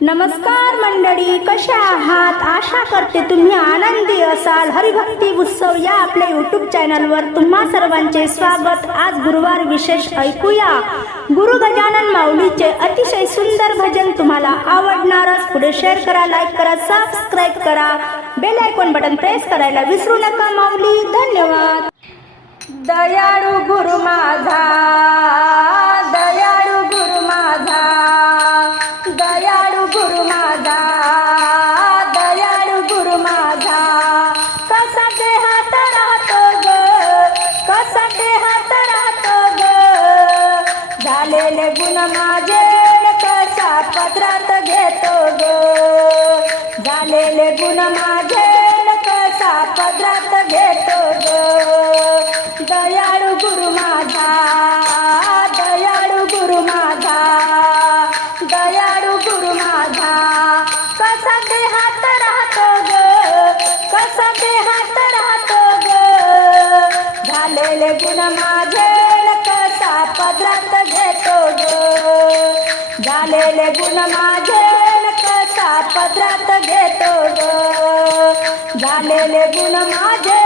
नमस्कार मंडळी, कशा आहात? आशा करते तुम्ही आनंदी असाल. हरिभक्ती उत्सव या आपल्या यूट्यूब चॅनलवर तुम्हा सर्वांचे स्वागत. आज गुरुवार विशेष ऐकूया. गुरु गजानन माऊलीचे अतिशय सुंदर भजन तुम्हाला आवडणारच. पुढे शेअर करा, लाईक करा, सबस्क्राईब करा, बेल आयकॉन बटन प्रेस करायला विसरू नका. माऊली धन्यवाद. दयाळू गुरु माझा, दयाळू गुरु माझा, दयाळू गुरु माझा, दयाळू गुरु माझा. कसा देहात राहतो ग, कसा देहात राहतो ग. झालेले गुण माझे कसा पदरात घेतो ग. झालेले गुण माझे कसा पदरात घेतो ग. दयाळू गुरु माझा, दयाळू गुरु माझा, दयाळू गुरु माझा. कसा देहात राहतो ग, कसा देहात राहतो ग. झालेले गुण माझे कसा पदरात घेतो ग. झालेले गुण माझे कसा पदरात घेतो ग. झालेले गुण माझे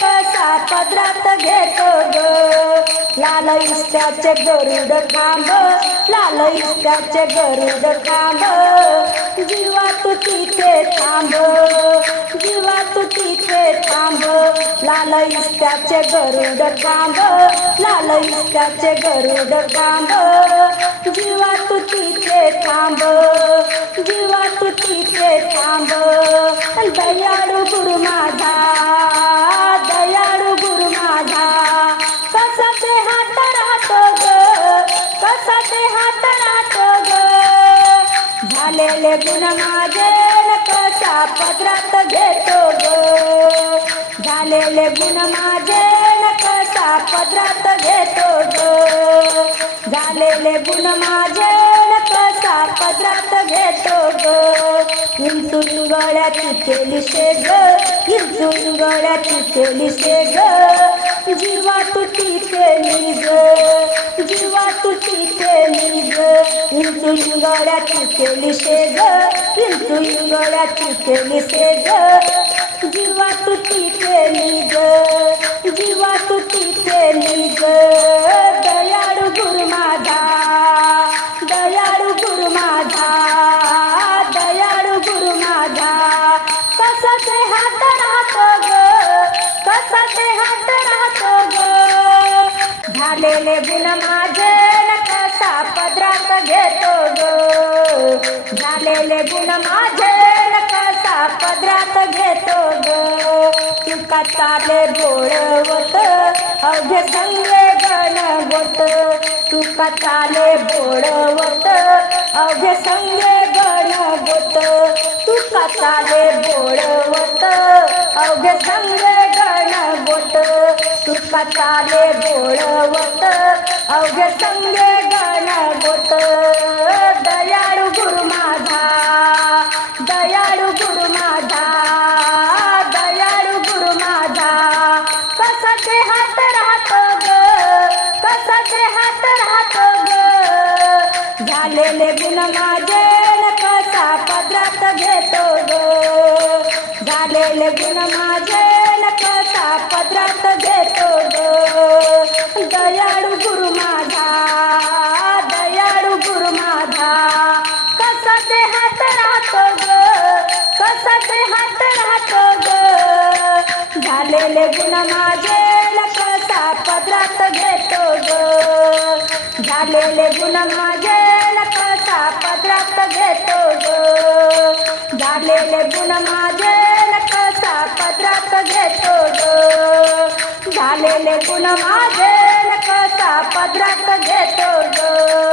कसा पदरात घेतो ग. लाल इष्टाचे गरुड खांब, लाल इष्टाचे गरुड खांब. जीवा तू तिथे थांब, जीवा तू तिथे थांब. लाल इष्टाचे गरुड खांब, लाल इष्टाचे गरुड खांब. जीवा तू तिथे थांब, जीवा तू तिथे थांब. दयाळू गुरु माझा, दयाळू गुरु माझा. कसा देहात राहतो ग, कसा देहात राहतो ग. झालेले गुण माझे कसा पदरात घेतो ग. झालेले गुण माझे कसा पदरात घेतो ग. झालेले गुण माझे कसा पदरात घेतो ग. इंचून गळ्याची केली शेग, इंचून गळ्याची केली शेग. जीवा तू तिथे निज, जीवा तू तिथे निज. इंचून गळ्याची केली शेग, इंचून गळ्याची केली शेग. जीवा तू तिथे निज, जीवा तू तिथे निज. दयाळू गुरु माझा, दयाळू गुरु माझा, दयाळू गुरु माझा. कसा देहात राहतो ग, कसा देहात राहतो ग. झालेले गुण माझे कसा पदरात घेतो ग. झालेले गुण माझे कसा पदरात घेतो ग. तुका चाले बोळवत अवघे संगे गण गोट. तुका चाले बोळवत अवघे संगे गण गोट. तुका चाले बोळवत अवघे संगे गण गोट. तुका चाले बोळवत अवघे संगे गण गोट. दयाळू गुरु माझा, दयाळू गुरु माझा, दयाळू गुरु माझा. कसा देहात राहतो ग, कसा देहात राहतो ग. झालेले गुण माझे कसा पदरात घेतो ग. झालेले गुण माझे कसा पदरात घेतो ग. दयाळू गुरु माझा, दयाळू गुरु माझा. कसा देहात राहतो ग, कसा देहात राहतो ग. झालेले गुण माझे कसा पदरात घेतो ग. झालेले गुण माझे कसा पदरात घेतो ग. झालेले गुण माझे कसा पदरात घेतो ग. झालेले गुण माझे कसा पदरात घेतो ग.